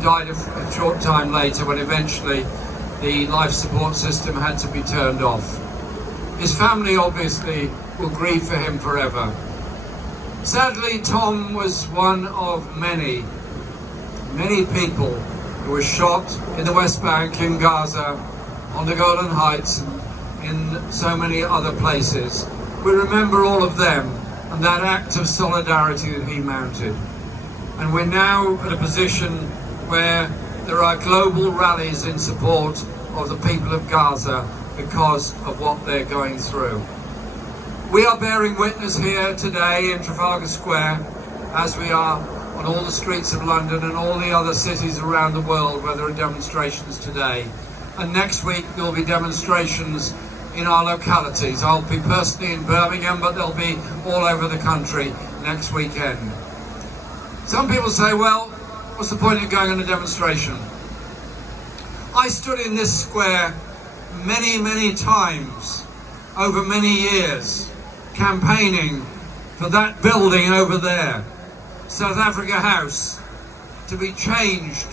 and died a short time later when eventually the life support system had to be turned off. His family obviously will grieve for him forever. Sadly, Tom was one of many people who were shot in the West Bank, in Gaza, on the Golan Heights, and in so many other places. We remember all of them and that act of solidarity that he mounted. And we're now at a position where there are global rallies in support of the people of Gaza because of what they're going through. We are bearing witness here today in Trafalgar Square, as we are on all the streets of London and all the other cities around the world where there are demonstrations today. And next week there will be demonstrations in our localities. I'll be personally in Birmingham, but they'll be all over the country next weekend. Some people say, well, what's the point of going on a demonstration? I stood in this square many times over many years, campaigning for that building over there, South Africa House, to be changed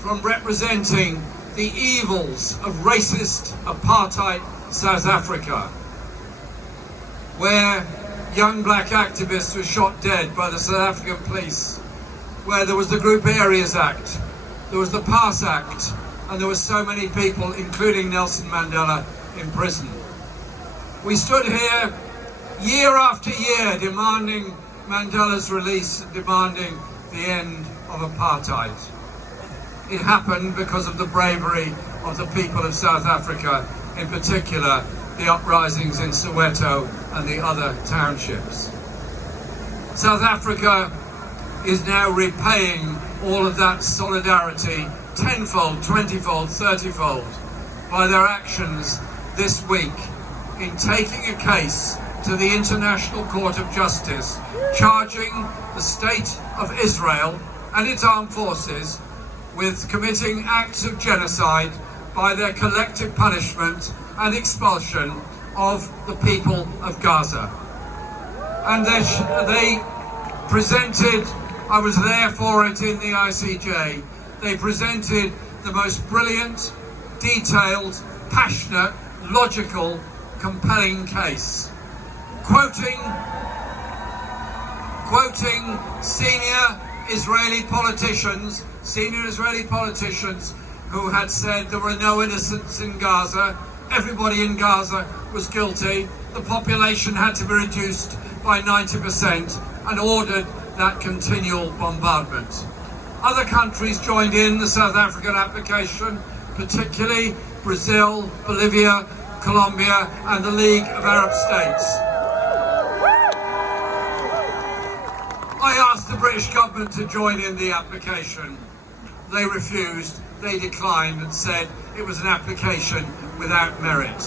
from representing the evils of racist apartheid South Africa, where young black activists were shot dead by the South African police, where there was the Group Areas Act, there was the Pass Act, and there were so many people, including Nelson Mandela, in prison. We stood here year after year demanding Mandela's release and demanding the end of apartheid. It happened because of the bravery of the people of South Africa, in particular the uprisings in Soweto and the other townships. South Africa is now repaying all of that solidarity tenfold, 20-fold, 30-fold by their actions this week in taking a case to the International Court of Justice, charging the State of Israel and its armed forces with committing acts of genocide by their collective punishment and expulsion of the people of Gaza. And they presented, I was there for it in the ICJ, they presented the most brilliant, detailed, passionate, logical, compelling case. Quoting senior Israeli politicians who had said there were no innocents in Gaza, everybody in Gaza was guilty, the population had to be reduced by 90% and ordered that continual bombardment. Other countries joined in the South African application, particularly Brazil, Bolivia, Colombia and the League of Arab States. I asked the British government to join in the application. They refused, they declined and said it was an application without merit.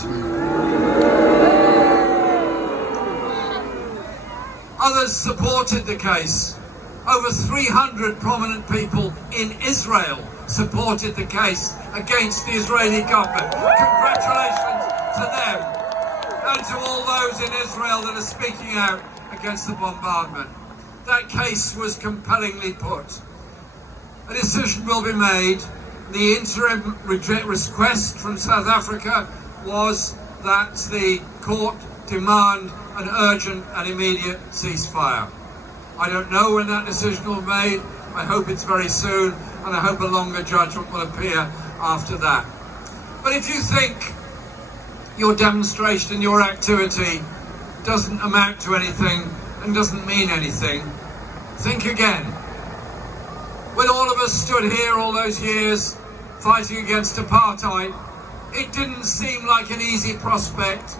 Others supported the case. Over 300 prominent people in Israel supported the case against the Israeli government. Congratulations to them and to all those in Israel that are speaking out against the bombardment. That case was compellingly put. A decision will be made. The interim request from South Africa was that the court demand an urgent and immediate ceasefire. I don't know when that decision will be made. I hope it's very soon, and I hope a longer judgment will appear after that. But if you think your demonstration, your activity doesn't amount to anything and doesn't mean anything, think again. When all of us stood here all those years fighting against apartheid, it didn't seem like an easy prospect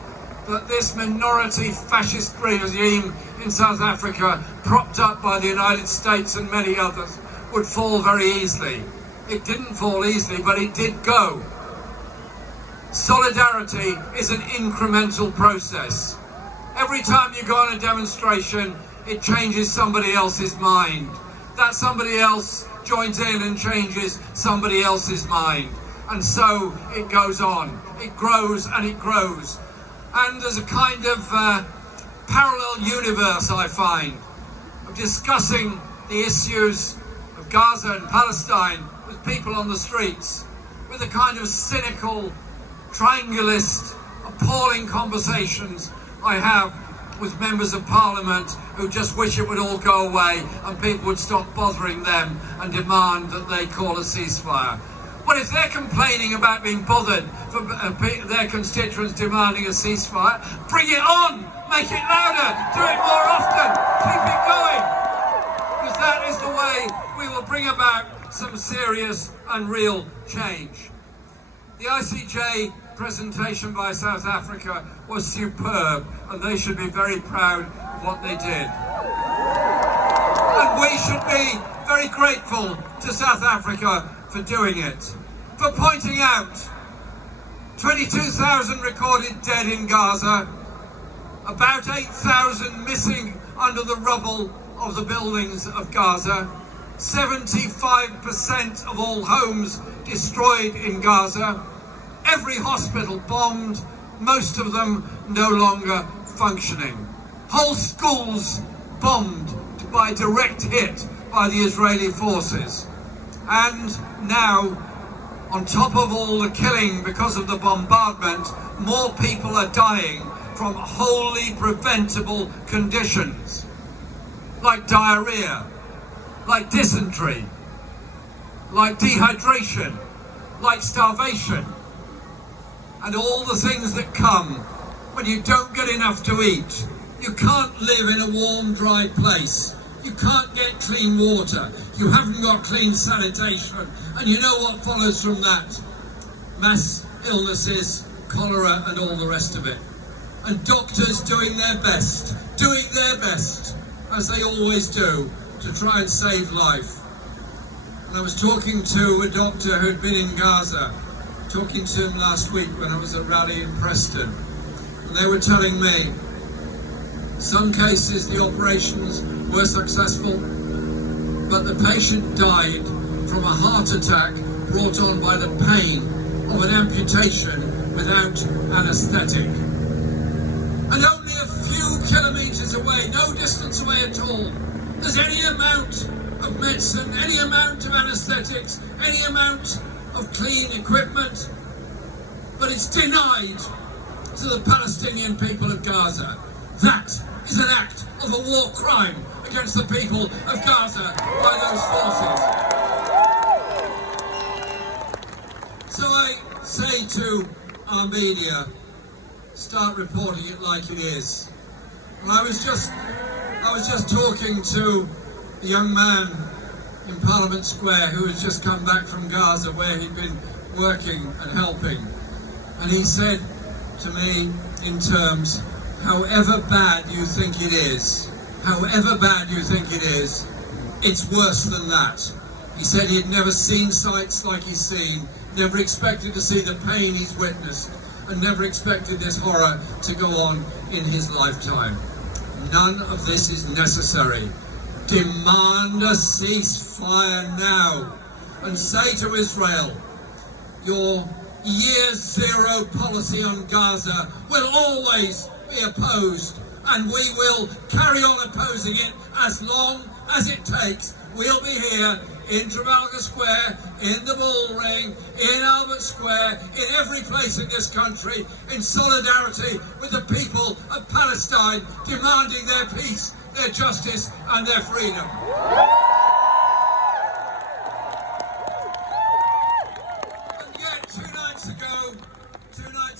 that this minority fascist regime in South Africa, propped up by the United States and many others, would fall very easily. It didn't fall easily, but it did go. Solidarity is an incremental process. Every time you go on a demonstration, it changes somebody else's mind. That somebody else joins in and changes somebody else's mind. And so it goes on. It grows and it grows. And there's a kind of parallel universe, I find, of discussing the issues of Gaza and Palestine with people on the streets with the kind of cynical, triangulist, appalling conversations I have with members of parliament who just wish it would all go away and people would stop bothering them and demand that they call a ceasefire. Well, if they're complaining about being bothered for their constituents demanding a ceasefire, bring it on! Make it louder! Do it more often! Keep it going! Because that is the way we will bring about some serious and real change. The ICJ presentation by South Africa was superb, and they should be very proud of what they did. And we should be very grateful to South Africa for doing it, for pointing out 22,000 recorded dead in Gaza, about 8,000 missing under the rubble of the buildings of Gaza, 75% of all homes destroyed in Gaza, every hospital bombed, most of them no longer functioning, whole schools bombed by direct hit by the Israeli forces. And now, on top of all the killing because of the bombardment, more people are dying from wholly preventable conditions, like diarrhea, like dysentery, like dehydration, like starvation, and all the things that come when you don't get enough to eat. You can't live in a warm, dry place. You can't get clean water. You haven't got clean sanitation. And you know what follows from that? Mass illnesses, cholera, and all the rest of it. And doctors doing their best, as they always do, to try and save life. And I was talking to a doctor who'd been in Gaza, talking to him last week when I was at a rally in Preston. And they were telling me, some cases the operations were successful, but the patient died from a heart attack brought on by the pain of an amputation without anaesthetic. And only a few kilometres away, no distance away at all, there's any amount of medicine, any amount of anaesthetics, any amount of clean equipment, but it's denied to the Palestinian people of Gaza. That is an act of a war crime against the people of Gaza by those forces. So I say to our media, start reporting it like it is. And I was just talking to a young man in Parliament Square who has just come back from Gaza where he'd been working and helping. And he said to me in terms, however bad you think it is, it's worse than that. He said he'd never seen sights like he's seen, never expected to see the pain he's witnessed, and never expected this horror to go on in his lifetime. None of this is necessary. Demand a ceasefire now, and say to Israel, your year zero policy on Gaza will always be opposed, and we will carry on opposing it as long as it takes. We'll be here in Trafalgar Square, in the Bull Ring, in Albert Square, in every place in this country, in solidarity with the people of Palestine, demanding their peace, their justice, and their freedom. And yet, two nights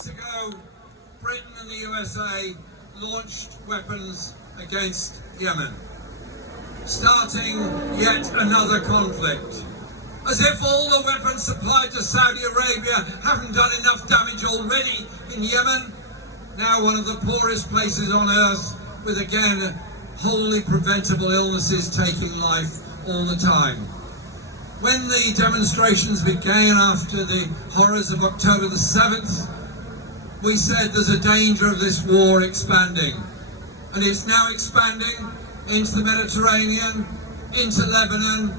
ago, Britain and the USA launched weapons against Yemen, starting yet another conflict. As if all the weapons supplied to Saudi Arabia haven't done enough damage already in Yemen, now one of the poorest places on earth, with again wholly preventable illnesses taking life all the time. When the demonstrations began after the horrors of October the 7th, we said there's a danger of this war expanding. And it's now expanding into the Mediterranean, into Lebanon,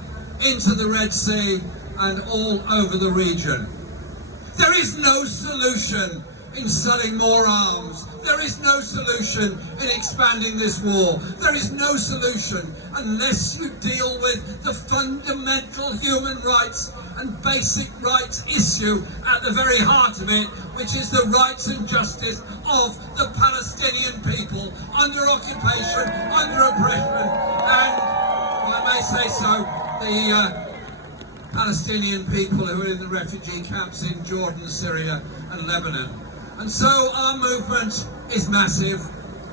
into the Red Sea, and all over the region. There is no solution in selling more arms. There is no solution in expanding this war. There is no solution unless you deal with the fundamental human rights and basic rights issue at the very heart of it, which is the rights and justice of the Palestinian people under occupation, under oppression, and, if I may say so, the Palestinian people who are in the refugee camps in Jordan, Syria and Lebanon. And so our movement is massive.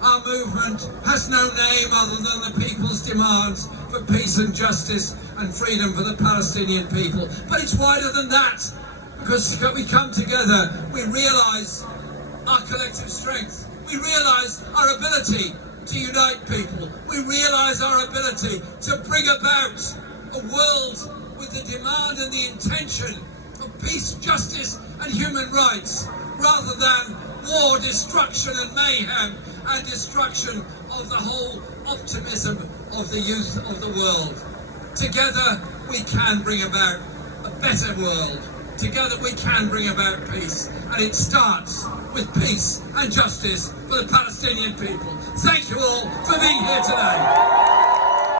Our movement has no name other than the people's demands for peace and justice and freedom for the Palestinian people. But it's wider than that, because we come together, we realise our collective strength. We realise our ability to unite people. We realise our ability to bring about a world with the demand and the intention of peace, justice and human rights, rather than war, destruction and mayhem and destruction of the whole optimism of the youth of the world. Together we can bring about a better world. Together we can bring about peace, and it starts with peace and justice for the Palestinian people. Thank you all for being here today.